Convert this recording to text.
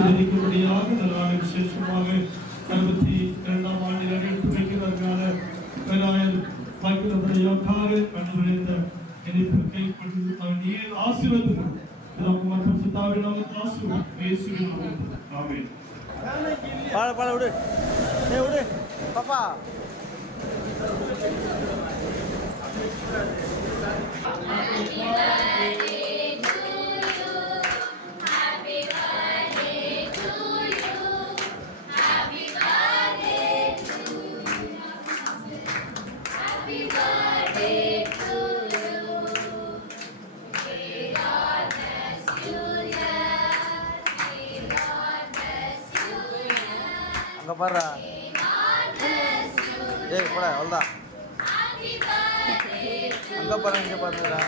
ஆசீர்வதிக்கும்படியாக இந்த நாள் விசேஷமாக 62ஆம் ஆண்டில் எடுத்து வைக்கிறதற்கான பேராயர் பாக்கியவரையோக்காக கண்டுபிடித்த இணைப்பு கைப்பற்றி அவன் ஏன் ஆசீர்வதிக்கும் நமக்கு மற்றும் சுத்தாவின் நாமத்தில் ஆசீர்வதிக்கும் இயேசுவின் நாமத்தில் ஆமென். பாட விடு விடு பாப்பா. அங்க பாரு ஏய் போட அவ்வளோதான் அங்க பாரு இங்க பாருங்கடா.